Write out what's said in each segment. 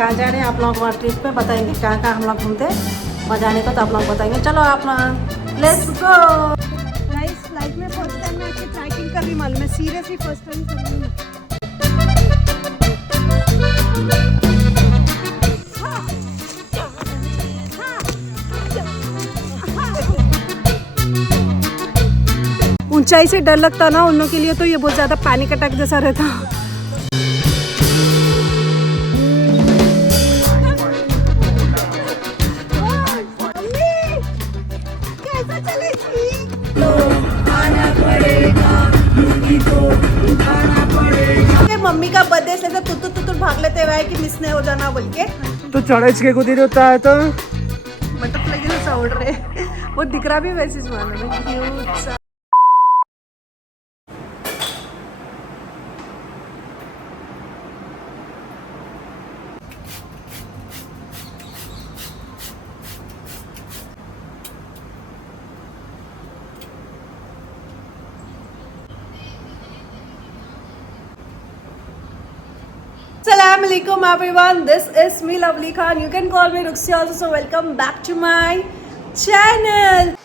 कहाँ जा रहे हैं, आप लोग हमारे ट्रिप पे बताएंगे कहाँ कहाँ हम लोग घूमते वहाँ जाने को, तो आप लोग बताएंगे। चलो आप लेट्स गो। गाइस लाइफ में फर्स्ट टाइम मैं ऐसे ट्रैकिंग कर रही, मालूम है, सीरियसली फर्स्ट टाइम कर रही हूँ। ऊंचाई से डर लगता ना उन लोगों के लिए, तो ये बहुत ज़्यादा पैनिक अटैक जैसा रहता। मम्मी का बर्थडे से तो तुतुर भाग लेते हुए कि मिस नहीं हो जाना बोल के, तो चढ़ाई के कुछ होता है तो बटरफ्लाई जैसा उड़ रहे। वो दिख रहा भी वैसे ही मालूम है, क्यूट सा। Assalamualaikum everyone, this is me Lovely Khan. You can call me Ruxi also. So welcome back to my channel.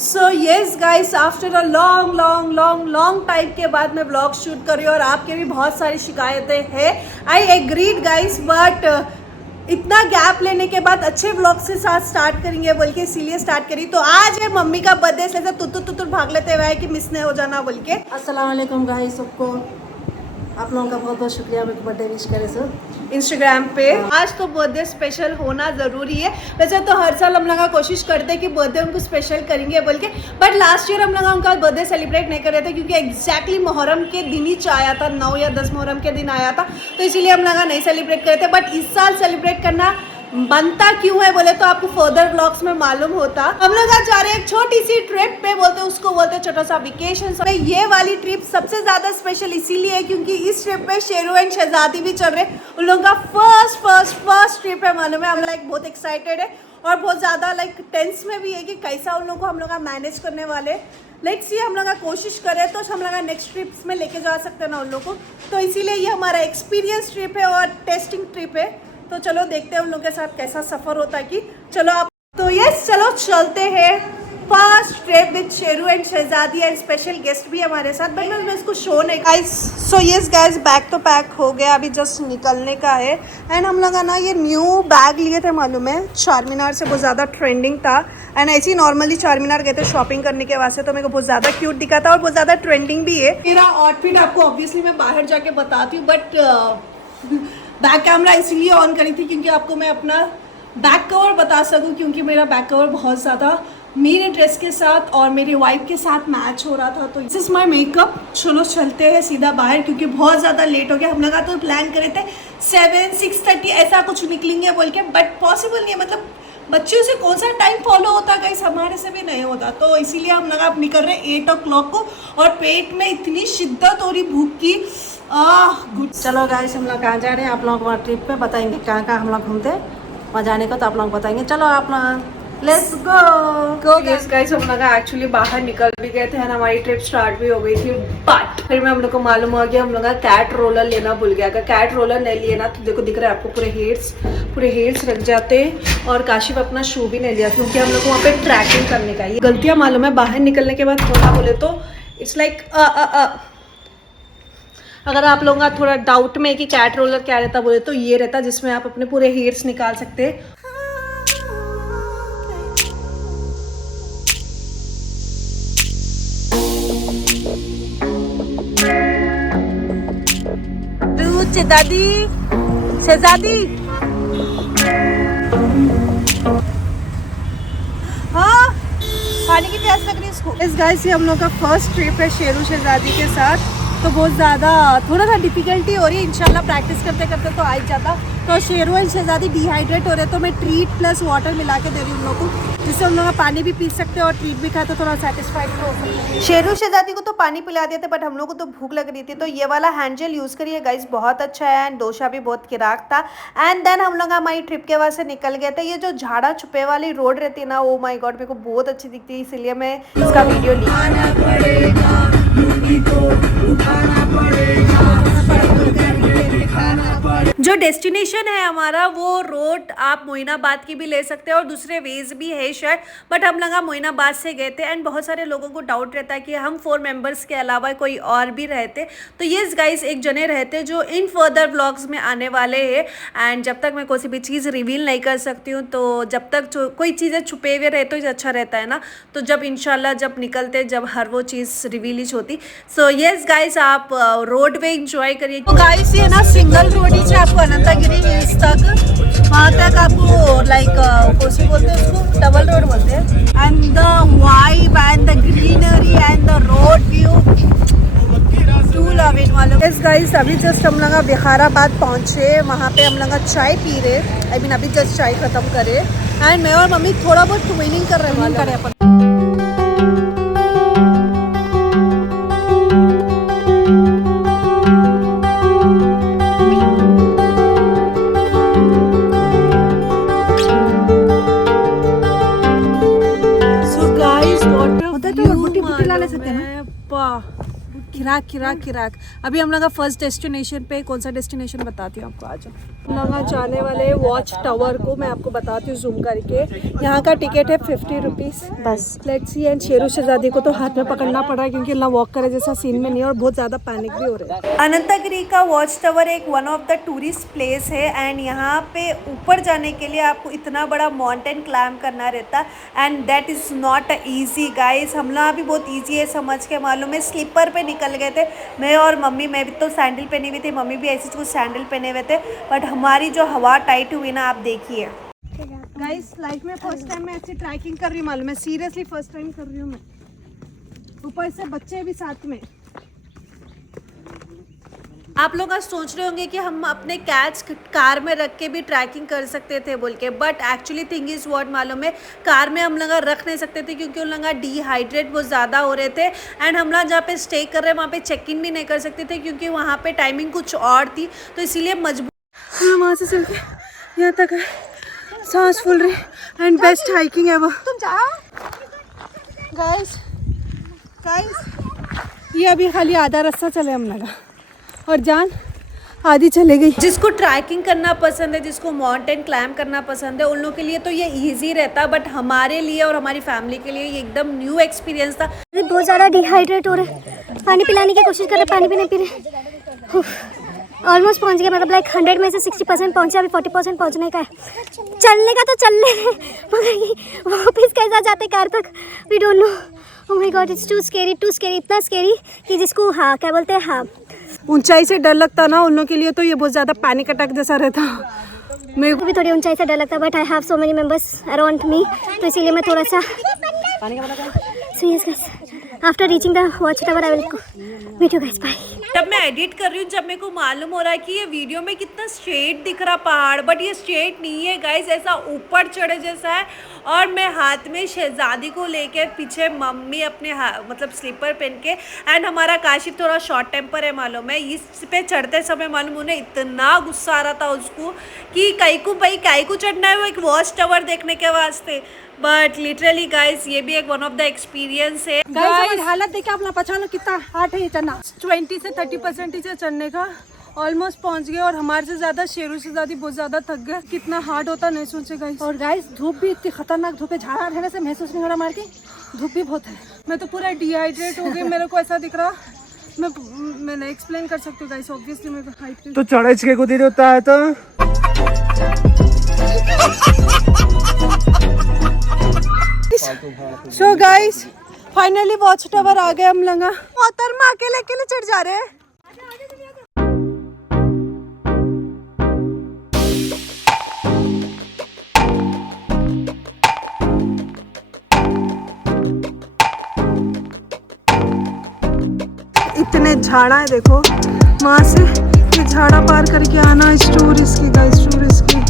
So yes guys, after a long time के बाद मैं ब्लॉग शूट कर रही हूँ और आपके भी बहुत सारी शिकायतें हैं। आई एग्रीड गाइस, बट इतना गैप लेने के बाद अच्छे ब्लॉग से साथ स्टार्ट करेंगे बोल के इसीलिए स्टार्ट करी। तो आज है मम्मी का बर्थडे, से तुतुर भाग लेते हुए कि मिस नहीं हो जाना बोल के। अस्सलाम वालेकुम गाइस सबको, आप लोगों का बहुत बहुत शुक्रिया मेरे को बर्थडे विश करे सर इंस्टाग्राम पे। आज तो बर्थडे स्पेशल होना ज़रूरी है। वैसे तो हर साल हम लोग कोशिश करते हैं कि बर्थडे उनको स्पेशल करेंगे बोल के, बट लास्ट ईयर हम लोग उनका बर्थडे सेलिब्रेट नहीं कर रहे थे क्योंकि एग्जैक्टली मुहर्रम के दिन ही आया था, 9 या 10 मुहर्रम के दिन आया था, तो इसीलिए हम लोग नहीं सेलिब्रेट कर रहे थे। बट इस साल सेलिब्रेट करना बनता क्यों है बोले तो आपको फर्दर ब्लॉग्स में मालूम होता। हम लोग आज जा रहे हैं एक छोटी सी ट्रिप पे, उसको बोलते हैं छोटा सा वेकेशन। ये वाली ट्रिप सबसे ज्यादा स्पेशल इसीलिए है क्योंकि इस ट्रिप पे शेरू एंड शहजादी भी चल रहे हैं। उन लोगों का फर्स्ट ट्रिप है, मालूम है। हम लाइक बहुत एक्साइटेड है और बहुत ज्यादा लाइक टेंस में भी है कि कैसा उन लोगों को हम लोग मैनेज करने वाले। लाइक सी हम लोग कोशिश करें तो हम लोग नेक्स्ट ट्रिप्स में लेके जा सकते हैं ना उन लोग को, तो इसीलिए ये हमारा एक्सपीरियंस ट्रिप है और टेस्टिंग ट्रिप है। तो चलो देखते हैं उन लोगों के साथ कैसा सफ़र होता है कि चलो आप। तो यस चलो चलते हैं first trip with Sheru and Shahzadi and special guest भी हमारे साथ। बट मैं इसको शो नहीं गाइस। सो यस गाइस, बैग तो पैक हो गया, अभी जस्ट निकलने का है। एंड हम लोग ना ये न्यू बैग लिए थे, मालूम है, चारमीनार से बहुत ज़्यादा ट्रेंडिंग था। एंड ऐसे ही नॉर्मली चारमीनार गए थे शॉपिंग करने के वास्ते, तो मेरे को बहुत ज़्यादा क्यूट दिखा था और बहुत ज़्यादा ट्रेंडिंग भी है। मेरा आउटफिट आपको ऑब्वियसली मैं बाहर जाके बताती हूँ, बट बैक कैमरा इसलिए ऑन करी थी क्योंकि आपको मैं अपना बैक कवर बता सकूं, क्योंकि मेरा बैक कवर बहुत ज़्यादा मेरे ड्रेस के साथ और मेरे वाइफ के साथ मैच हो रहा था। तो दिस इज़ माई मेकअप। चलो चलते हैं सीधा बाहर क्योंकि बहुत ज़्यादा लेट हो गया। हम लोग तो प्लान करे थे 6:30 ऐसा कुछ निकलेंगे बोल के, बट पॉसिबल नहीं है। मतलब बच्चों से कौन सा टाइम फॉलो होता है गाइस, हमारे से भी नहीं होता। तो इसीलिए हम लोग अब निकल रहे 8 o'clock को और पेट में इतनी शिद्दत हो रही भूख की। गुड। चलो गाइस हम लोग कहाँ जा रहे हैं, आप लोग हमारे ट्रिप पे बताएंगे कहाँ कहाँ हम लोग घूमते वहाँ जाने को, तो आप लोग बताएंगे। चलो आप लेट्स गो। यस गाइस, हम लोग एक्चुअली बाहर निकल भी गए थे, हमारी ट्रिप स्टार्ट भी हो गई थी, बट फिर में हम लोग को मालूम हुआ कि हम लोग कैट रोलर लेना भूल गया। अगर कैट रोलर नहीं लिया ना तो देखो दिख रहा है आपको पूरे हेयर्स रख जाते। और काशिफ अपना शू भी नहीं लिया क्योंकि हम लोग को वहाँ पे ट्रैकिंग करने का ये गलतियाँ मालूम है। बाहर निकलने के बाद थोड़ा बोले तो इट्स लाइक अगर आप लोगों का थोड़ा डाउट में कि कैट रोलर क्या रहता बोले तो ये रहता जिसमें आप अपने पूरे हेयर्स निकाल सकते हैं। शहजादी हाँ, पानी की प्यास लग रही है इसको। इस गाइस ये हम लोग का फर्स्ट ट्रिप है शेरू शहजादी के साथ। तो बहुत ज़्यादा थोड़ा सा डिफिकल्टी हो रही है। इंशाल्लाह प्रैक्टिस करते करते तो आ ही जाता। तो शेरू एंड शहजादी डिहाइड्रेट हो रहे, तो मैं ट्रीट प्लस वाटर मिला के दे रही हूँ उन लोगों को, जिससे उन लोगों का पानी भी पी सकते हैं और ट्रीट भी खाए तो थोड़ा सेटिस्फाइड हो सकते। शेरू शहजादी को तो पानी पिला दिए थे, बट हम लोग को तो भूख लग रही थी, तो ये वाला हैंड जेल यूज़ करिए गाइस, बहुत अच्छा है। एंड डोसा भी बहुत किराक था। एंड देन हम लोग हमारी ट्रिप के वहाँ से निकल गए थे। ये जो झाड़ा छुपे वाली रोड रहती है ना, ओ माय गॉड, मेरे को बहुत अच्छी दिखती है, इसीलिए मैं इसका वीडियो ली। जो डेस्टिनेशन है हमारा, वो रोड आप मोइनाबाद की भी ले सकते हैं और दूसरे वेज भी है शायद, बट हम लोग मोइनाबाद से गए थे। एंड बहुत सारे लोगों को डाउट रहता है कि हम 4 मेंबर्स के अलावा कोई और भी रहते, तो ये गाइस एक जने रहते जो इन फर्दर व्लॉग्स में आने वाले हैं। एंड जब तक मैं कोई भी चीज़ रिवील नहीं कर सकती हूँ, तो जब तक कोई चीज़ें छुपे हुए रहे तो अच्छा रहता है ना। तो जब इंशाल्लाह जब निकलते, जब हर वो चीज़ रिवील होती। सो येस गाइस, आप रोड वे इंजॉय करिए। तो गाइस ये ना सिंगल रोड ही आपको अनंतगिरी हिल्स तक, वहाँ तक आपको लाइक कोसी बोलते हैं उसको, डबल रोड बोलते हैं। And the vibe and the greenery and the road view, to love it मालूम। यस गाइस, अभी जस्ट हम लोग बिहाराबाद पहुँचे, वहाँ पे हम लोग चाय पी रहे। आई मीन अभी जस्ट चाय खत्म करे। एंड मैं और मम्मी थोड़ा बहुत ट्विनिंग कर रहे हैं। खिराक खिराक खिराक। अभी हम लोग का फर्स्ट डेस्टिनेशन पे, कौन सा डेस्टिनेशन बताती हूँ आपको, आज हम लोग जाने वाले वॉच टावर को। मैं आपको बताती हूँ जूम करके। यहाँ का टिकट है 50 रुपीज़ बस। Let's see. एंड शेरू शहजादी को तो हाथ में पकड़ना पड़ा क्योंकि ना वॉक करे जैसा सीन में नहीं है और बहुत ज़्यादा पैनिक भी हो रहा है। अनंतगिरी का वॉच टावर एक one of the tourist place है। एंड यहाँ पे ऊपर जाने के लिए आपको इतना बड़ा माउंटेन क्लाइंब करना रहता, and that is not easy guys. हम लोग अभी बहुत ईजी है समझ के, मालूम है। स्लीपर पे निकल गए थे मैं और मम्मी। मैं भी तो सैंडल पहनी हुई थी, मम्मी भी ऐसी कुछ सैंडल पहने हुए थे, बट हमारी जो हवा टाइट हुई ना, आप देखिए गाइस। लाइफ में फर्स्ट टाइम मैं ऐसी ट्रैकिंग कर रही हूँ, मालूम है। सीरियसली फर्स्ट टाइम कर रही हूँ मैं, ऊपर से बच्चे भी साथ में। आप लोग आज सोच रहे होंगे कि हम अपने कैच कार में रख के भी ट्रैकिंग कर सकते थे बोल के, but actually thing is what मालूम है, कार में हम लोग रख नहीं सकते थे क्योंकि उन लोग डिहाइड्रेट बहुत ज़्यादा हो रहे थे। एंड हम लोग जहाँ पे स्टे कर रहे हैं वहाँ पे चेक इन भी नहीं कर सकते थे क्योंकि वहाँ पे टाइमिंग कुछ और थी, तो इसीलिए मजबूर वहाँ से चल के यहाँ तक है। सांस फूल रही एंड बेस्ट हाइकिंग है वो। तुम जाओ गाइस। ये अभी खाली आधा रास्ता चले हम लोग और जान आधी चले गई। जिसको ट्रैकिंग करना पसंद है, जिसको माउंटेन क्लाइंब करना पसंद है, उन लोगों के लिए तो ये इजी रहता, बट हमारे लिए और हमारी फैमिली के लिए ये एकदम न्यू एक्सपीरियंस था। बहुत ज़्यादा डिहाइड्रेट हो रहे, पानी पिलाने की कोशिश कर रहे, पानी भी नहीं पी रहे। ऑलमोस्ट पहुंच गए, मतलब लाइक 100 में से 60% पहुंचा, अभी 40% पहुंचने का है। चलने का तो चल रहे, मगर वापस कैसा जाते कार तक, we don't know. Oh my god, it's too scary, इतना स्केरी कि जिसको हाँ क्या बोलते हैं, हाँ ऊंचाई से डर लगता ना उन लोगों के लिए, तो ये बहुत ज़्यादा पैनिक अटैक जैसा रहता। मेरे को भी थोड़ी ऊंचाई से डर लगता, but I have so many members around me, तो इसीलिए मैं थोड़ा सा। So yes guys, after reaching the watch tower I will meet you guys, bye. जब मैं एडिट कर रही हूँ, जब मेरे को मालूम हो रहा है कि ये वीडियो में कितना स्ट्रेट दिख रहा पहाड़, बट ये स्ट्रेट नहीं है गाइस, ऐसा ऊपर चढ़े जैसा है। और मैं हाथ में शहजादी को लेके, पीछे मम्मी अपने मतलब स्लीपर पहन के। एंड हमारा काशिफ थोड़ा शॉर्ट टेम्पर है मालूम है, इस पे चढ़ते समय मालूम उन्हें इतना गुस्सा आ रहा था उसको कि काई को चढ़ना है वो एक वॉच टावर देखने के वास्ते। बट लिटरली गाइस, ये भी एक वन ऑफ द एक्सपीरियंस है। गाइस हालत देखिए अपना, पहचानो कितना हार्ड है ये चढ़ना। 20 से 30% ही चढ़ने का, ऑलमोस्ट पहुंच गए। और हमारे से ज़्यादा शेरू से ज़्यादा बहुत ज़्यादा थक गए। कितना हार्ड होता नहीं सोचे गाइस। और गाइस धूप भी इतनी खतरनाक धूप है, झाड़ा रहने से महसूस नहीं हो रहा मार के, धूप भी बहुत है। मैं तो पूरा डिहाइड्रेट हो गई, मेरे को ऐसा दिख रहा, मैं नहीं एक्सप्लेन कर सकती हूँ गाइस। ऑब्वियसली मेरे को हाइट तो चढ़ाई के कुछ होता है तो so guys finally watch tower आ गए हम लोग। मोहतरमा अकेले अकेले चढ़ जा रहे हैं। इतने झाड़ा है देखो, वहाँ से ये झाड़ा पार करके आना इस टूरिस्ट की गाइस, टूरिस्ट की।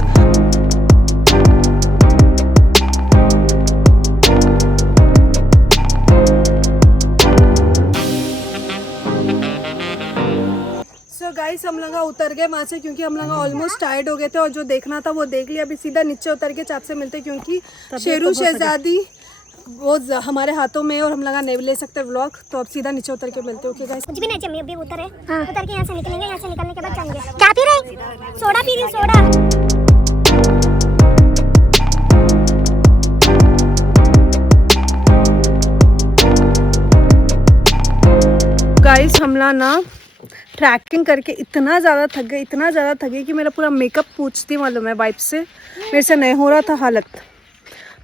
सो गाइस हम लोग उतर गए वहाँ से क्योंकि हम लोग ऑलमोस्ट टायर्ड हो गए थे और जो देखना था वो देख लिया। अभी सीधा नीचे उतर के आपसे मिलते क्योंकि शेरू शहजादी वो हमारे हाथों में और हम लोग नहीं ले सकते व्लॉग, तो अब सीधा नीचे उतर के मिलते। ओके गाइस, कुछ भी नहीं चाहिए, अभी उतर है। उतर के यहाँ से निकलेंगे, यहाँ से निकलने के बाद जाएंगे। क्या पी रहे? सोडा पी रही, सोडा। गाइस हम लोग ना ट्रैकिंग करके इतना ज़्यादा थक गई कि मेरा पूरा मेकअप पूछती मालूम है वाइप से, मेरे से नहीं हो रहा था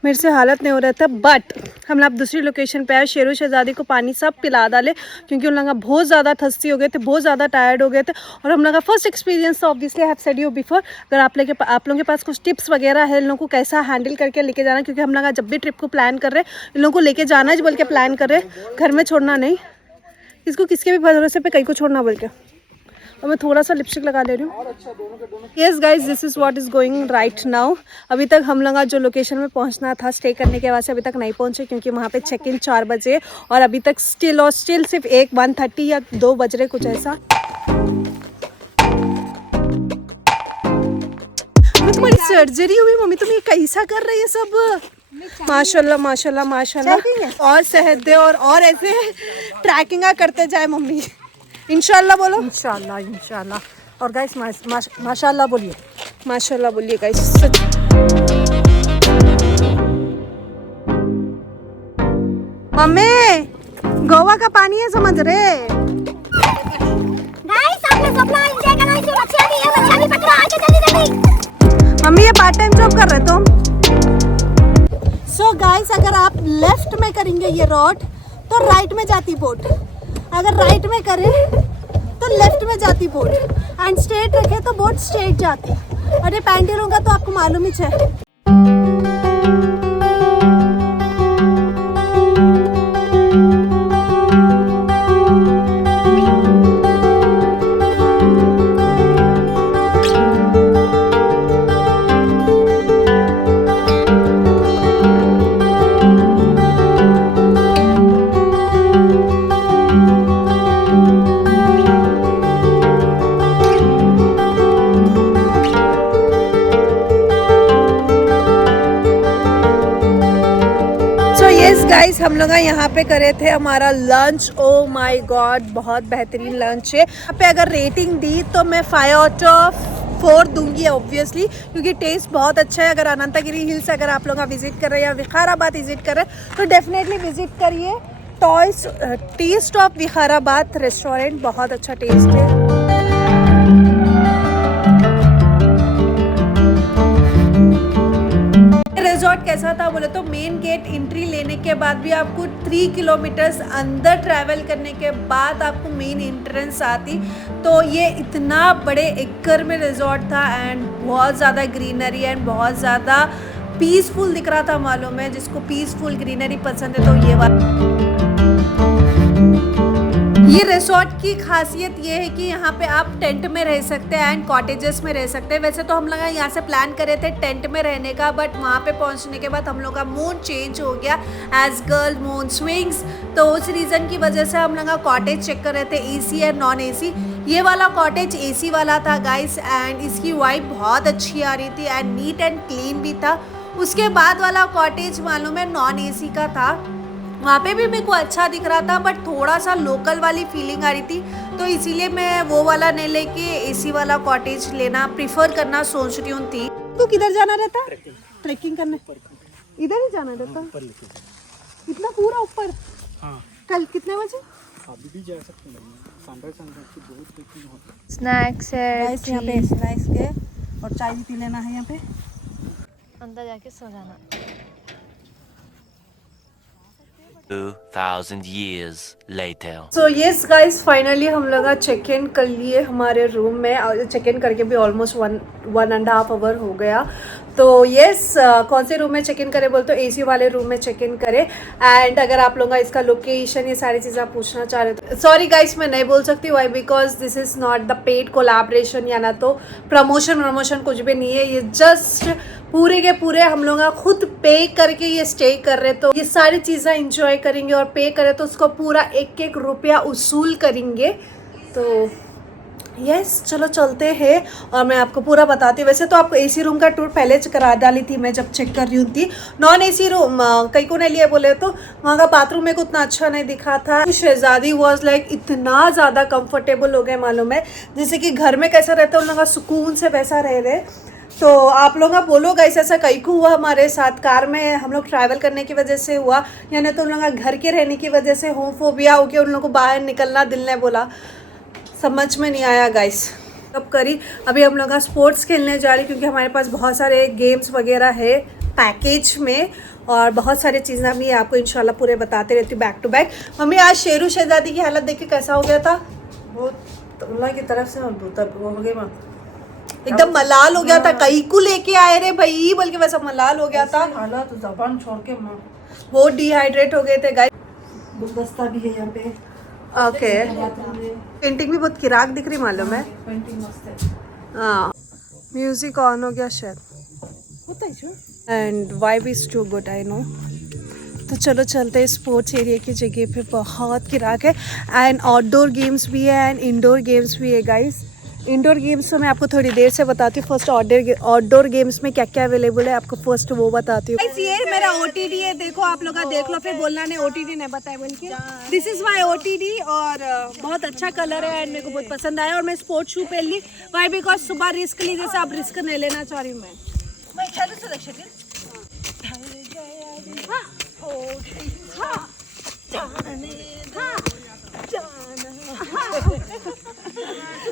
मेरे से हालत नहीं हो रहा था। बट हम लोग दूसरी लोकेशन पे आए, शेरू शहजादी को पानी सब पिला डाले क्योंकि उन लोग बहुत ज़्यादा थस्ती हो गए थे, बहुत ज़्यादा टायर्ड हो गए थे। और हम लोग का फर्स्ट एक्सपीरियंस था, obviously I have said you before. अगर आप लोगों के पास कुछ टिप्स वगैरह है इन लोगों को कैसा हैंडल करके लेके जाना, क्योंकि हम लोग जब भी ट्रिप को प्लान कर रहे हैं इन लोगों को लेके जाना है बोल के प्लान कर रहे हैं, घर में छोड़ना नहीं, इसको किसके भी भरोसे पे कहीं को छोड़ना बोल के। और मैं थोड़ा सा लिपस्टिक लगा ले रही हूँ। Yes guys, this is what is going right now. अभी तक हम लोग जो लोकेशन में पहुँचना था स्टे करने के बाद से अभी तक नहीं पहुँचे क्योंकि वहाँ पे चेक इन 4 बजे और अभी तक स्टिल सिर्फ 1:30 या 2 बज रहे कुछ ऐसा। तुम्हारी सर्जरी हुई मम्मी, तुम ये कैसा कर रही है सब? माशाल्लाह माशाल्लाह माशाल्लाह, और सेहत दे और ऐसे ट्रैकिंग करते जाए मम्मी, इंशाल्लाह बोलो। इंशाल्लाह इंशाल्लाह। और गाइस माशाल्लाह बोलिए, माशाल्लाह बोलिए गाइस। मम्मी गोवा का पानी है समझ रहे? गाइस आप लोग अपना एंजॉय करो, इसे मच्छियां भी है, मच्छियां भी पकड़ो, आके जल्दी। मम्मी ये पार्ट टाइम जॉब कर रहे तुम? सो गाइस अगर आप लेफ्ट में करेंगे ये रोड तो राइट में जाती बोट, अगर राइट में करें तो लेफ्ट में जाती बोट, एंड स्ट्रेट रखे तो बोट स्ट्रेट जाती। और ये पैंडल होगा तो आपको मालूम ही है। गाइस हम लोग यहाँ पे करे थे हमारा लंच। ओ माय गॉड बहुत बेहतरीन लंच है। यहाँ पे अगर रेटिंग दी तो मैं 5/4 दूंगी ऑब्वियसली, क्योंकि टेस्ट बहुत अच्छा है। अगर अनंतगिरी हिल्स अगर आप लोग विजिट कर रहे हैं या विकाराबाद विजिट कर रहे हैं तो डेफिनेटली विजिट करिए। टेस्ट ऑफ विकाराबाद रेस्टोरेंट, बहुत अच्छा टेस्ट है। रिजॉर्ट कैसा था बोले तो मेन गेट एंट्री लेने के बाद भी आपको 3 किलोमीटर्स अंदर ट्रैवल करने के बाद आपको मेन एंट्रेंस आती। तो ये इतना बड़े एकड़ में रिजॉर्ट था एंड बहुत ज़्यादा ग्रीनरी एंड बहुत ज़्यादा पीसफुल दिख रहा था। मालूम है जिसको पीसफुल ग्रीनरी पसंद है तो ये रिसोर्ट की खासियत ये है कि यहाँ पे आप टेंट में रह सकते हैं एंड कॉटेजेस में रह सकते हैं। वैसे तो हम लोग यहाँ से प्लान करे थे टेंट में रहने का, बट वहाँ पे पहुँचने के बाद हम लोग का मूड चेंज हो गया एज गर्ल मूड स्विंग्स। तो उस रीज़न की वजह से हम लोग का कॉटेज चेक कर रहे थे AC और नॉन AC। ये वाला कॉटेज AC वाला था गाइस एंड इसकी वाइब बहुत अच्छी आ रही थी एंड नीट एंड क्लीन भी था। उसके बाद वाला कॉटेज मालूम है नॉन AC का था, वहाँ पे भी मेरे को अच्छा दिख रहा था बट थोड़ा सा लोकल वाली फीलिंग आ रही थी, तो इसीलिए मैं वो वाला नहीं लेके AC वाला कॉटेज लेना प्रिफर करना सोच रही हूँ थी। तो किधर जाना रहता? ट्रैकिंग करने इधर ही जाना रहता? इतना पूरा ऊपर? हाँ। कल कितने बजे? अभी भी जा सकते हैं। स्नैक्स है यहाँ पे स्नैक्स के और चाय भी पी लेना है यहाँ पे, अंदर जाके सो जाना। 2,000 years later. So yes guys, finally हम लोग चेक इन कर लिए हमारे रूम में। चेक इन करके भी ऑलमोस्ट 1.5 आवर हो गया। तो येस, कौन से रूम में चेक इन करें बोल तो एसी वाले रूम में चेक इन करें। एंड अगर आप लोगों का इसका लोकेशन ये सारी चीज़ें आप पूछना चाह रहे हो, सॉरी गाइस मैं नहीं बोल सकती why, because this is not the paid collaboration या ना तो प्रमोशन कुछ भी नहीं है। ये जस्ट पूरे के पूरे हम लोग खुद पे करके ये स्टे कर रहे, तो ये सारी चीज़ें इंजॉय करेंगे और पे करें तो उसको पूरा एक एक रुपया उसूल करेंगे। तो यस चलो चलते हैं और मैं आपको पूरा बताती हूँ। वैसे तो आपको एसी रूम का टूर पहले करा डाली थी मैं जब चेक कर रही थी। नॉन एसी रूम कई को नहीं लिए बोले तो वहाँ का बाथरूम मेरे को उतना अच्छा नहीं दिखा था। शहजादी वॉज लाइक इतना ज़्यादा कंफर्टेबल हो गए, मालूम है जैसे कि घर में कैसा रहता है उन लोगों का सुकून से वैसा रह रहे। तो आप लोग बोलो गाइस ऐसा कई को हुआ हमारे साथ, कार में हम लोग ट्रैवल करने की वजह से हुआ या नहीं तो उन लोगों का घर के रहने की वजह से होमोफोबिया हो गया, उन लोगों को बाहर निकलना दिल ने बोला, समझ में नहीं आया गाइस। अब करी अभी हम लोग स्पोर्ट्स खेलने जा रहे क्योंकि हमारे पास बहुत सारे गेम्स वगैरह है पैकेज में और बहुत सारी चीज़ें भी आपको इंशाल्लाह पूरे बताते रहती हूँ बैक टू बैक। मम्मी आज शेरू शहजादी की हालत देख के कैसा हो गया था? बहुत अल्लाह की तरफ से हम वो हो गए माँ, एकदम मलाल हो गया था। कई को लेके आए रे भाई बल्कि वैसा मलाल हो गया था। हालत जबान छोड़ के माँ, बहुत डिहाइड्रेट हो गए थे गाइस। गुलदस्ता भी है यहाँ पे, ओके पेंटिंग भी बहुत किराक दिख रही मालूम है। पेंटिंग मस्त है। हाँ म्यूजिक ऑन हो गया शायद, होता है and vibe is too good I know. तो चलो चलते हैं स्पोर्ट्स एरिया की जगह पे, बहुत किराक है एंड आउटडोर गेम्स भी है एंड इंडोर गेम्स भी है गाइस। इंडोर गेम्स तो मैं आपको थोड़ी देर से बताती हूँ। फर्स्ट आउटडोर गेम्स में क्या क्या अवेलेबल है आपको फर्स्ट वो बताती हूँ। ये मेरा OTD है, देखो आप लोग देख लो फिर बोलना नहीं OTD नहीं बताया बोल के। दिस इज माय OTD और बहुत अच्छा कलर है एंड मेरे को बहुत पसंद आया। और मैं स्पोर्ट्स शू पहन ली, वाई बिकॉज सुबह रिस्क ली, जैसे आप रिस्क नहीं लेना चाह रही हूँ मैं।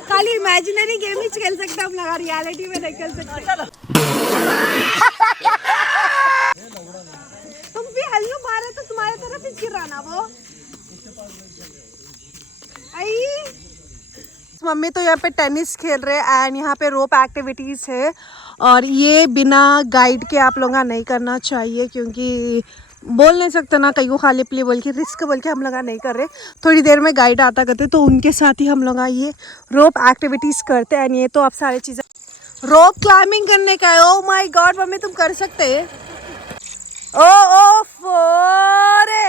खाली इमेजिनरी गेम ही खेल सकते हम लोग, रियलिटी में नहीं खेल सकते। तुम भी हल्लू मारे तो तुम्हारे तरफ ही गिराना वो। आई मम्मी तो यहाँ पे टेनिस खेल रहे हैं एंड यहाँ पे रोप एक्टिविटीज है और ये बिना गाइड के आप लोग नहीं करना चाहिए क्योंकि बोल नहीं सकते ना कहीं को खाली पली बोल के रिस्क बोल के हम लोग नहीं कर रहे। थोड़ी देर में गाइड आता करते तो उनके साथ ही हम लोग ये रोप एक्टिविटीज़ करते हैं। ये तो आप सारी चीज़ें रोप क्लाइंबिंग करने का है। ओ माय गॉड मम्मी तुम कर सकते हैं? ओ फोरे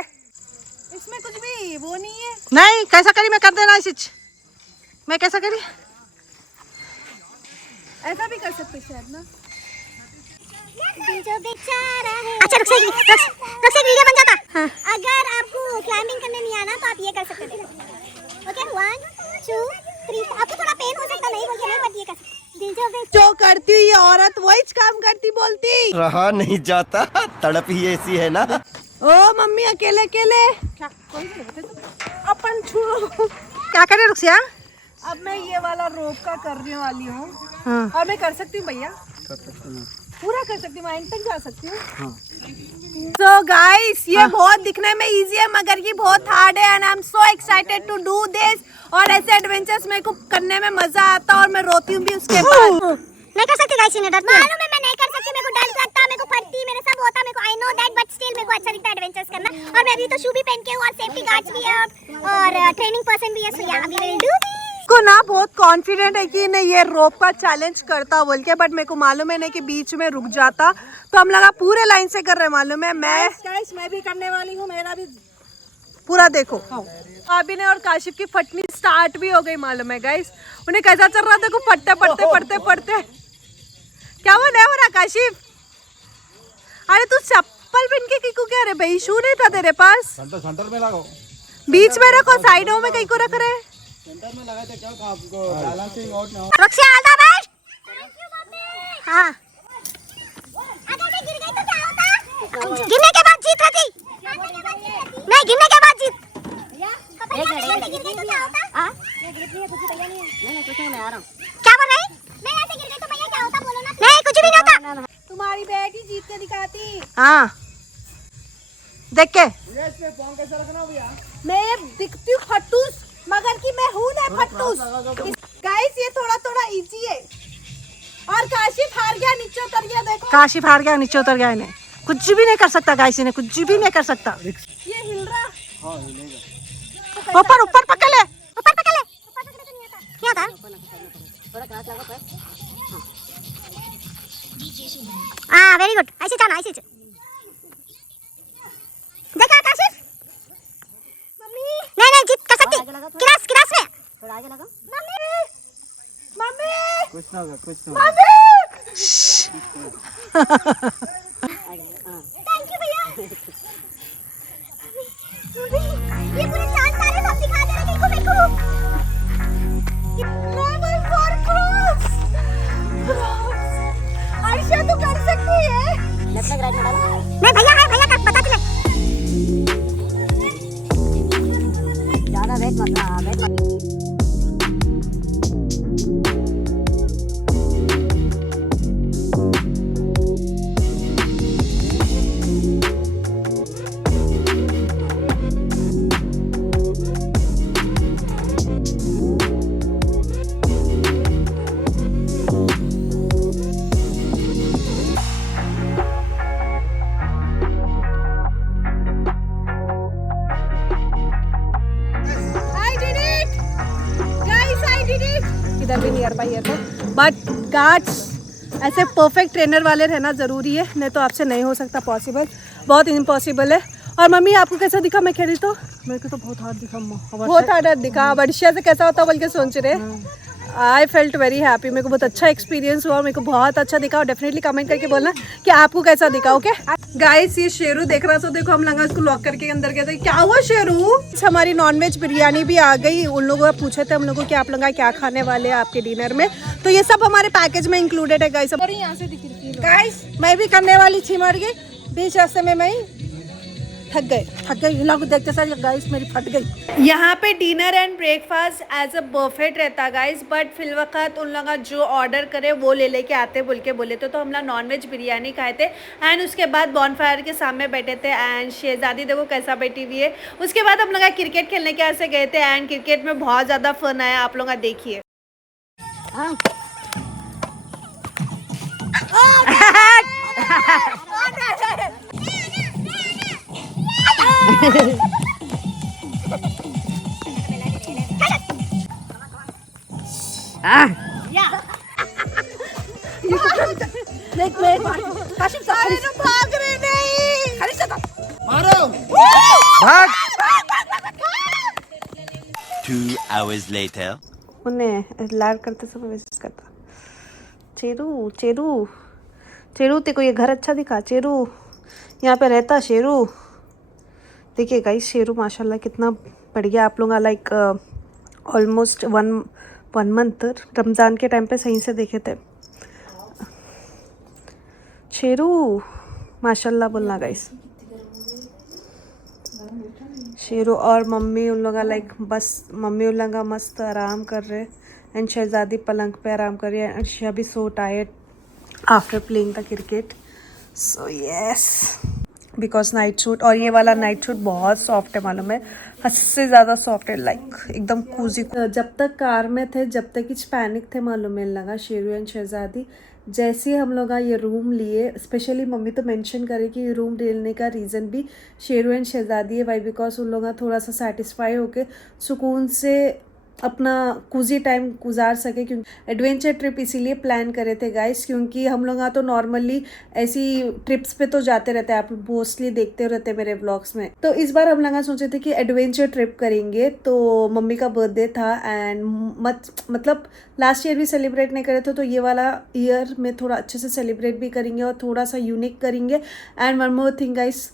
इसमें कुछ भी वो नहीं है। नहीं कैसा करी मैं कर देना इस मैं कैसा करी ऐसा भी कर सकते शायद ना। जो बेचारा है। अच्छा रुक से वीडियो बन जाता। हाँ। अगर आपको क्लाइंबिंग करने नहीं आना तो आप ये कर सकते हैं। ओके 1 2 3 आपको थोड़ा पेन हो सकता नहीं बोलते नहीं बट ये कर सकते। जो करती ये औरत वही काम करती बोलती रहा नहीं जाता, तड़प ही ऐसी है ना। ओ मम्मी अकेले अकेले क्या अपन छोड़ो क्या करे रुखसिया। अब मैं ये वाला रोप का करने वाली हूँ। हाँ। और मैं कर सकती हूँ भैया, पूरा कर सकती हूँ, एंड तक जा सकती हूँ। So guys, ये बहुत दिखने में इजी है मगर ये बहुत हार्ड है and I am so excited to do this. और ऐसे एडवेंचर्स मेरे को करने में मजा आता और मैं रोती हूँ भी उसके बाद। नहीं कर सकती गाइस, मालूम है मैं नहीं कर सकती, मेरे को डर लगता, मेरे को फटती, मेरे सब होता, मेरे को I know that but still मेरे को अच्छा लगता है एडवेंचर्स करना। और मैं अभी तो शू भी पहन के हूँ और सेफ्टी गार्ड्स भी है और ट्रेनिंग पर्सन भी है, सो या वी विल डू दिस। को ना बहुत कॉन्फिडेंट है कि नहीं ये रोप का चैलेंज करता बोल के, बट मेरे को मालूम है नहीं कि बीच में रुक जाता। तो हम लगा पूरे लाइन से कर रहे मालूम है। मैं भी करने वाली हूँ, मेरा भी पूरा देखो। भाभी ने और काशिफ की फटनी स्टार्ट भी हो गई मालूम है गाइस। उन्हें कैसा चल रहा देखो, पढ़ते पढ़ते पढ़ते पढ़ते। क्या वो नहीं हो रहा काशिफ? अरे तू चप्पल पहन के क्यों क्या रे भाई? शू नहीं था तेरे पास? सेंटर में लगाओ, बीच में रखो, साइडों में कहीं को रख रहे। सेंटर में लगाए थे क्या आपको बैलेंसिंग आउट ना हो। रक्षा आधा बैठ। Thank you mummy. हां अगर मैं गिर गई तो क्या होता? गिरने के बाद जीत रहती। नहीं गिरने के बाद जीत। एक मिनट गिर गई तो क्या होता? हां मैं गिर रही है, कुछ तैयार नहीं है। नहीं कुछ नहीं, मैं आ रहा हूं। क्या बोल रही? मैं ऐसे गिर गई तो भैया क्या होता बोलो ना। नहीं कुछ भी नहीं होता। तुम्हारी बेटी जीत के दिखाती। हां देख के। ये इसमें पाँव कैसे रखना भैया? मैं दिखती हूँ खट्टूस मगर कि मैं हूँ ना फट्टूस। गाइस ये थोड़ा थोड़ा इजी है। और काशिफ हार गया, नीचे उतर गया, देखो काशिफ हार गया, नीचे उतर गया, इन्हें कुछ भी नहीं कर सकता गाइस, इन्हें कुछ भी नहीं कर सकता। ये हिल रहा। हाँ हिलेगा। ऊपर ऊपर पकड़ ले, ऊपर पकड़ ले, क्या था? हाँ वेरी गुड, ऐसे जाना, ऐसे देखा काशिफ? मम्मी नहीं नहीं जीत कर सकती, किरास किरास में थोड़ा आगे लगाओ। मम्मी मम्मी कुछ ना होगा, कुछ ना थैंक यू भैया। ये पूरे चांद तारे सब दिखा दे रहे हैं देखो। Travel for cross. आयशा तू कर सकती है। लेफ्ट लेग राइट में डालो। नहीं भैया है, भैया का पता चले। ज्यादा वेट मत। इधर भी near by airport, but guards ऐसे परफेक्ट ट्रेनर वाले रहना ज़रूरी है, नहीं तो आपसे नहीं हो सकता पॉसिबल, बहुत इम्पॉसिबल है। और मम्मी आपको कैसा दिखा मैं खेली तो? मेरे को तो बहुत हार्ड दिखा, बहुत हार्ड दिखा। वर्षा से कैसा होता बल्कि सोच रहे। आई फेल्ट वेरी हैप्पी, मेरे को बहुत अच्छा एक्सपीरियंस हुआ और मेरे को बहुत अच्छा दिखा। और डेफिनेटली कमेंट करके बोलना कि आपको कैसा दिखा। ओके गाइस, ये शेरू देख रहा था, देखो हम लगा इसको लॉक करके अंदर गए थे। क्या हुआ शेरू? हमारी नॉनवेज बिरयानी भी आ गई। उन लोगों को पूछे थे हम लोगों कि आप लोग क्या खाने वाले हैं आपके डिनर में, तो ये सब हमारे पैकेज में इंक्लूडेड है गाइस। यहाँ से दिख रही है गाइस मैं भी करने वाली थी, मर गई बीच रास्ते में, मैं थक गई। हिला को देखते सारी गाइस मेरी फट गई। यहाँ पे dinner and breakfast as a buffet रहता गाइस, बट फिलवक्त उन लोग जो ऑर्डर करे वो ले लेके आते बोल के बोले तो हम लोग नॉनवेज बिरयानी खाए थे एंड उसके बाद बॉनफायर के सामने बैठे थे एंड शहजादी देखो कैसा बैठी हुई है। उसके बाद हम लोग क्रिकेट खेलने के ऐसे गए थे एंड क्रिकेट में बहुत ज़्यादा फन आया, आप लोग देखिए। भाग रहे नहीं, मारो। भाग। 2 hours later. उन्हें लाड करते समय मैसेज करता, चेरू चेरू चेरू तेको ये घर अच्छा दिखा, चेरू यहाँ पे रहता शेरू। देखिए गाइस शेरू माशाल्लाह कितना बढ़ गया। आप लोग like almost one month Ramzan के टाइम पे सही से देखे थे। शेरू माशाल्लाह बोलना गाइस। शेरू और मम्मी उन लोग लाइक बस मम्मी उन लोग मस्त आराम कर रहे एंड शहजादी पलंग पे आराम कर रही है and she be so tired after playing the cricket. So yes because night suit, और ये वाला नाइट सूट बहुत सॉफ्ट है, मालूम है, हद से ज़्यादा सॉफ्ट है, लाइक एकदम कूजी। जब तक कार में थे जब तक कुछ पैनिक थे मालूम है लगा शेरू एंड शहजादी। जैसे ही हम लोग ये रूम लिए, स्पेशली मम्मी तो मेंशन करे कि ये रूम लेने का रीज़न भी शेरू एंड शहजादी है। वाई बिकॉज उन लोग थोड़ा सा सेटिस्फाई होके सुकून से अपना कूजी टाइम गुजार सके, क्योंकि एडवेंचर ट्रिप इसीलिए प्लान करे थे गाइस, क्योंकि हम लोग तो नॉर्मली ऐसी ट्रिप्स पे तो जाते रहते हैं, आप मोस्टली देखते रहते मेरे व्लॉग्स में। तो इस बार हम लोग सोचे थे कि एडवेंचर ट्रिप करेंगे। तो मम्मी का बर्थडे था एंड मतलब लास्ट ईयर भी सेलिब्रेट नहीं करे थे, तो ये वाला ईयर में थोड़ा अच्छे से सेलिब्रेट भी करेंगे और थोड़ा सा यूनिक करेंगे। And one more thing guys,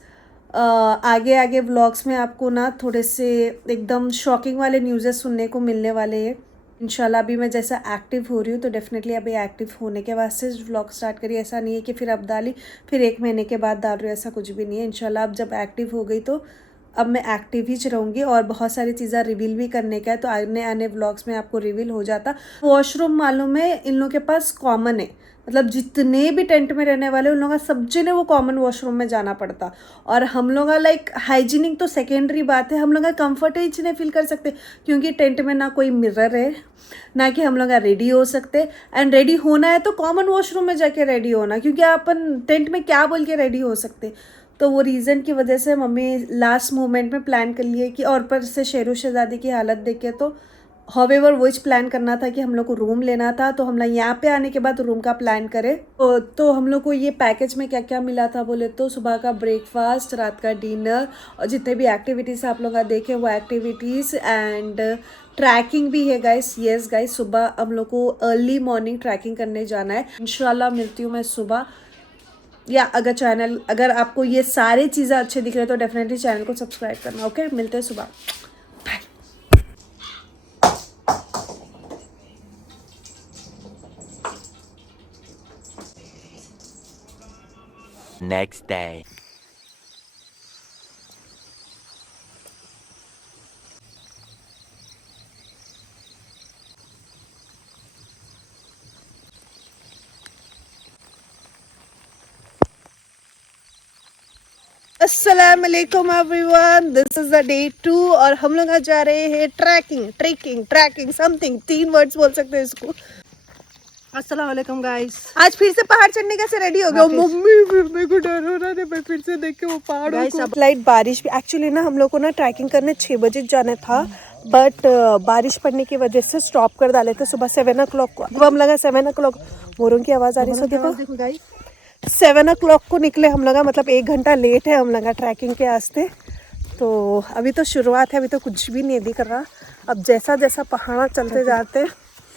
आगे आगे व्लॉग्स में आपको ना थोड़े से एकदम शॉकिंग वाले न्यूज़ेस सुनने को मिलने वाले हैं इंशाल्लाह। अभी मैं जैसा एक्टिव हो रही हूँ तो डेफिनेटली अभी एक्टिव होने के बाद से व्लॉग स्टार्ट करिए। ऐसा नहीं है कि फिर अब डाली फिर 1 महीने के बाद डाल रही हूँ, ऐसा कुछ भी नहीं है। इंशाल्लाह अब जब एक्टिव हो गई तो अब मैं एक्टिव ही रहूँगी और बहुत सारी चीज़ें रिवील भी करने का है, तो आने आने व्लॉग्स में आपको रिवील हो जाता। वॉशरूम मालूम है इन लोगों के पास कॉमन है, मतलब जितने भी टेंट में रहने वाले उन लोगों का सब जने वो कॉमन वॉशरूम में जाना पड़ता। और हम लोग का लाइक हाइजीनिक तो सेकेंडरी बात है, हम लोग का कंफर्ट ही नहीं फील कर सकते क्योंकि टेंट में ना कोई मिरर है, ना कि हम लोग रेडी हो सकते। एंड रेडी होना है तो कॉमन वॉशरूम में जाके रेडी होना, क्योंकि अपन टेंट में क्या बोल के रेडी हो सकते। तो वो रीज़न की वजह से मम्मी लास्ट मोमेंट में प्लान कर लिए कि, और पर से शेरू शहजादी की हालत देख के तो हॉवेवर वो प्लान करना था कि हम लोग को रूम लेना था। तो हम लोग यहाँ पे आने के बाद रूम का प्लान करें। तो हम लोग को ये पैकेज में क्या क्या मिला था बोले तो सुबह का ब्रेकफास्ट, रात का डिनर और जितने भी एक्टिविटीज़ आप लोग देखे वो एक्टिविटीज़ एंड ट्रैकिंग भी है गाइस। यस गाइस, सुबह हम लोग को अर्ली मॉर्निंग ट्रैकिंग करने जाना है। इंशाल्लाह मिलती हूँ मैं सुबह। या अगर आपको ये सारी चीज़ें अच्छे दिख रहे तो डेफिनेटली चैनल को सब्सक्राइब करना। ओके, मिलते हैं सुबह। Next day. अस्सलाम वालेकुम everyone, this is the day 2 और हम लोग आज जा रहे हैं ट्रैकिंग समथिंग, 3 वर्ड्स बोल सकते हैं इसको। अस्सलाम वालेकुम गाइस। आज फिर से पहाड़ चढ़ने का से रेडी हो गया। मम्मी फिर मेरे को डर हो रहा है, मैं फिर से देख के वो पहाड़ को। लाइट बारिश भी एक्चुअली ना हम लोग को ना ट्रैकिंग करने 6 बजे जाना था, बट बारिश पड़ने की वजह से स्टॉप कर डाले थे सुबह 7 o'clock को। अब हम लगा 7 o'clock, मोरों की आवाज़ आ रही है, सो देखो गाइस 7 o'clock को निकले हम लोग, मतलब 1 घंटा लेट है हम लोग ट्रैकिंग के वास्ते। तो अभी तो शुरुआत है, अभी तो कुछ भी नहीं दिख रहा। अब जैसा जैसा पहाड़ चलते जाते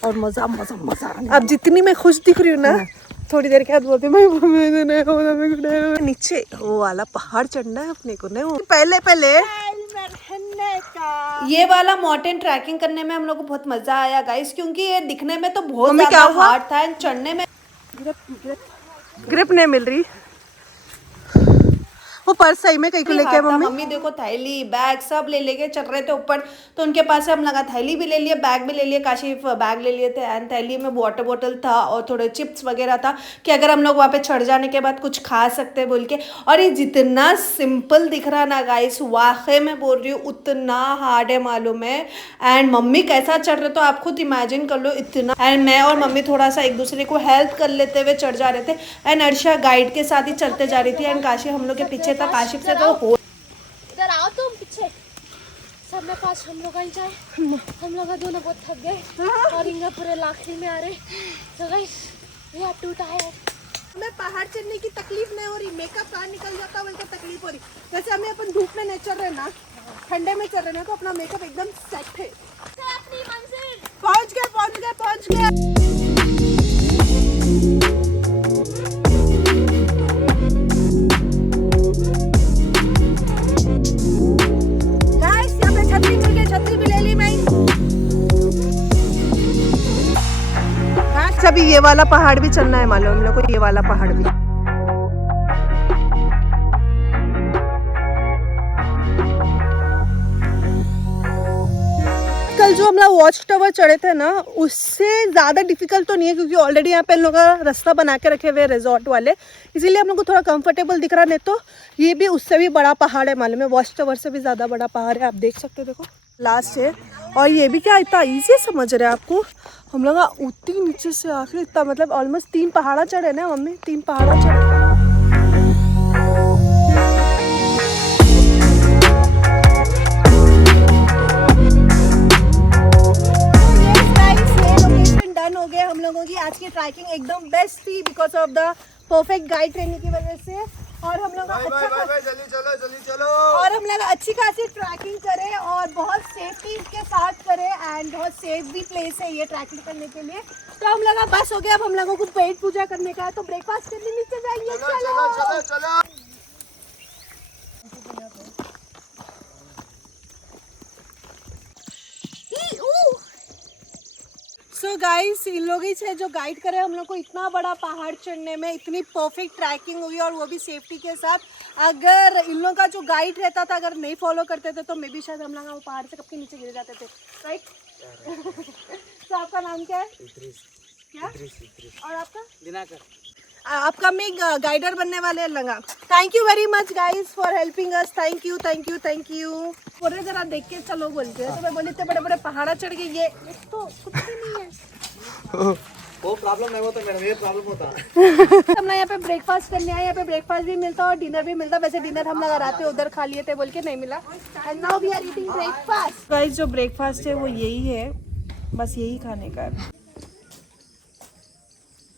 और मजा अब जितनी मैं खुश दिख रही हूँ ना, थोड़ी देर के बाद बोलती मैं नीचे वो वाला पहाड़ चढ़ना है अपने को। नहीं पहले ये वाला माउंटेन ट्रैकिंग करने में हम लोग को बहुत मजा आया गाइस, क्योंकि ये दिखने में तो बहुत ज्यादा हार्ड था एंड चढ़ने में ग्रिप नहीं मिल रही। वो पर्स सही में कहीं को लेके मम्मी देखो थैली बैग सब ले लेके चल रहे थे ऊपर। तो उनके पास से हम लगा थैली भी ले लिए, बैग भी ले लिए, काशिफ बैग ले लिए थे एंड थैली में वाटर बॉटल था और थोड़े चिप्स वगैरह था कि अगर हम लोग वहाँ पे चढ़ जाने के बाद कुछ खा सकते बोल के। और ये जितना सिंपल दिख रहा ना गाइस, वाकई में बोल रही हूँ उतना हार्ड है मालूम है। एंड मम्मी कैसा चढ़ रहे तो आप खुद इमेजिन कर लो इतना। एंड मैं और मम्मी थोड़ा सा एक दूसरे को हेल्प कर लेते हुए चढ़ जा रहे थे एंड अर्शा गाइड के साथ ही चलते जा रही थी एंड काशिफ हम लोग के पीछे था। काशिफ से तो हो इधर आओ तुम पीछे, सब में पास हम लोग जाए। हम लोग दोनों बहुत थक गए और इनका पूरे लाखड़ी में आ रहे। तो guys we have too tired. हमें पहाड़ चढ़ने की तकलीफ नहीं हो रही, मेकअप कहाँ निकल जाता वैसे तकलीफ हो रही। वैसे हमें अपन धूप में नहीं चल रहे ना, ठंडे में चल रहे ना, तो अपना मेकअप एकदम सेट है। पहुंच गए। छतरी भी ले ली मैं। अभी ये वाला पहाड़ भी चलना है मालूम हम लोग को, ये वाला पहाड़ भी। कल जो हम लोग वॉच टावर चढ़े थे ना, उससे ज़्यादा डिफिकल्ट तो नहीं है क्योंकि ऑलरेडी यहाँ पे लोग रास्ता बना के रखे हुए रिजॉर्ट वाले, इसीलिए हम लोग को थोड़ा कंफर्टेबल दिख रहा। नहीं तो ये भी उससे भी बड़ा पहाड़ है मालूम है, वॉच टावर से भी ज़्यादा बड़ा पहाड़ है। आप देख सकते हो, देखो लास्ट है। और ये भी क्या इतना ईजी समझ रहे हैं आपको, हम लोग उतनी नीचे से आखिर इतना, मतलब ऑलमोस्ट 3 पहाड़ा चढ़े ना मम्मी, 3 पहाड़ा चढ़े। डन हो गया हम लोगों की आज की ट्रैकिंग, एकदम बेस्ट थी because of the perfect guide training की वजह से। और हम लोग जल्दी चलो और हम लोग अच्छी खासी ट्रैकिंग करें और बहुत सेफ्टी के साथ करें एंड बहुत सेफ भी प्लेस है ये ट्रैकिंग करने के लिए। तो हम लोग बस हो गया, अब हम लोगों को पेट पूजा करने का है, तो ब्रेकफास्ट करने नीचे जाएंगे। चलो सो गाइस इन लोग ही से जो गाइड करे हम लोग को इतना बड़ा पहाड़ चढ़ने में, इतनी परफेक्ट ट्रैकिंग हुई और वो भी सेफ्टी के साथ। अगर इन लोगों का जो गाइड रहता था अगर नहीं फॉलो करते थे तो मे भी शायद हम लोग वो पहाड़ से कब के नीचे गिर जाते थे, राइट? तो आपका नाम क्या है? क्या? और आपका? दिनाकर। अपकमिंग गाइडर बनने वाले लगा। Thank you very much guys for helping us. Thank you thank you thank you. पूरे जरा देख के चलो बोल के, तो मैं बोली इतने बड़े बड़े पहाड़ा चढ़ के ये तो कुछ भी नहीं है। वो प्रॉब्लम नहीं होता मैडम, ये प्रॉब्लम होता। हम लोग यहाँ पे ब्रेकफास्ट करने आए, यहाँ पे ब्रेकफास्ट भी मिलता और डिनर भी मिलता। वैसे डिनर हम लोग रात में उधर खा लिए थे बोल के नहीं मिला। And now we are eating breakfast. Guys जो ब्रेकफास्ट है वो यही है, बस यही खाने का है।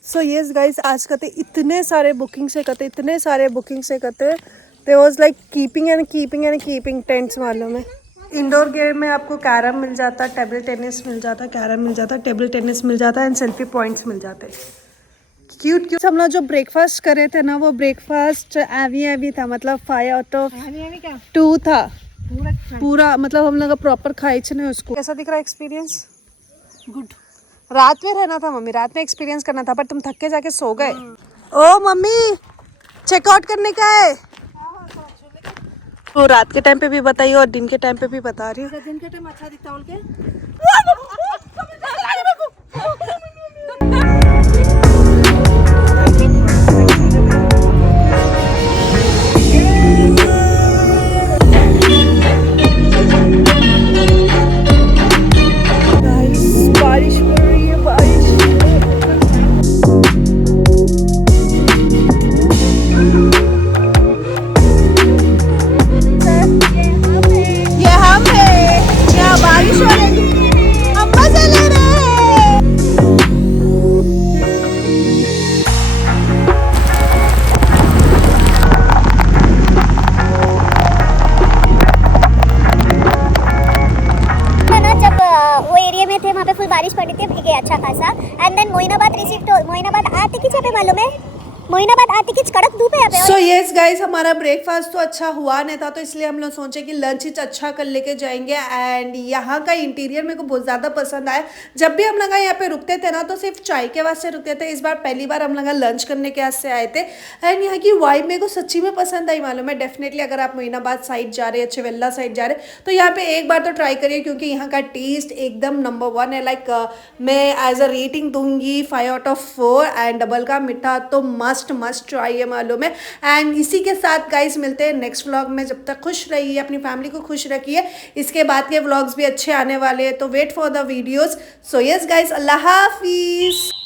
सो येस गाइस आज कहते इतने सारे बुकिंग से करते they was like keeping tents मालूम है। इंडोर गेम में आपको कैरम मिल जाता, टेबल टेनिस मिल जाता, कैरम मिल जाता, टेबल टेनिस मिल जाता एंड सेल्फी पॉइंट्स मिल जाते। क्यूट हम लोग जो ब्रेकफास्ट करे थे ना वो ब्रेकफास्ट एवी था, मतलब 5 आउट ऑफ 2 था पूरा, मतलब हम लोग का प्रॉपर खाई नहीं उसको। कैसा दिख रहा है एक्सपीरियंस? गुड। रात में रहना था मम्मी, रात में एक्सपीरियंस करना था, पर तुम थक के जाके सो गए। ओ मम्मी चेकआउट करने का है तो रात के टाइम पे भी बताइए और दिन के टाइम पे भी बता रही हूँ। दिन के टाइम अच्छा दिखता बोल के बारिश पड़ रही है, बारिश। ये हम है, यहाँ बारिश हो रही है, हम मजे ले रहे हैं। जब वो एरिया में थे वहाँ पे फुल बारिश पड़ी थी अच्छा खासा। एंड देन मोइनाबाद आते कि पे मालूम है, मोइनाबाद आते कि कड़क धूप है यहाँ पे। सो यस गाइस हमारा ब्रेकफास्ट तो अच्छा हुआ नहीं था, तो इसलिए हम लोग सोचे कि लंच ही अच्छा कर लेके जाएंगे। एंड यहाँ का इंटीरियर मेरे को बहुत ज़्यादा पसंद आया। जब भी हम लोग यहाँ पे रुकते थे ना तो सिर्फ चाय के वास्ते रुकते थे, इस बार पहली बार हम लोग लंच करने के वास्ते आए थे। एंड यहाँ की वाइब मेरे को सच्ची में पसंद आई मालूम है। डेफिनेटली अगर आप मोइनाबाद साइड जा रहे हैं, चवेल्ला साइड जा रहे हैं, तो यहाँ पे एक बार तो ट्राई करिए, क्योंकि यहाँ का टेस्ट एकदम नंबर 1 है। लाइक मैं एज अ रेटिंग दूंगी 5 आउट ऑफ 4 एंड डबल का मीठा तो मस्ट ट्राई है मालूम है। एंड इसी के साथ गाइस मिलते हैं नेक्स्ट व्लॉग में। जब तक खुश रहिए, अपनी फैमिली को खुश रखिए। इसके बाद के व्लॉग्स भी अच्छे आने वाले हैं, तो wait for the videos. So yes guys, अल्लाह हाफिज।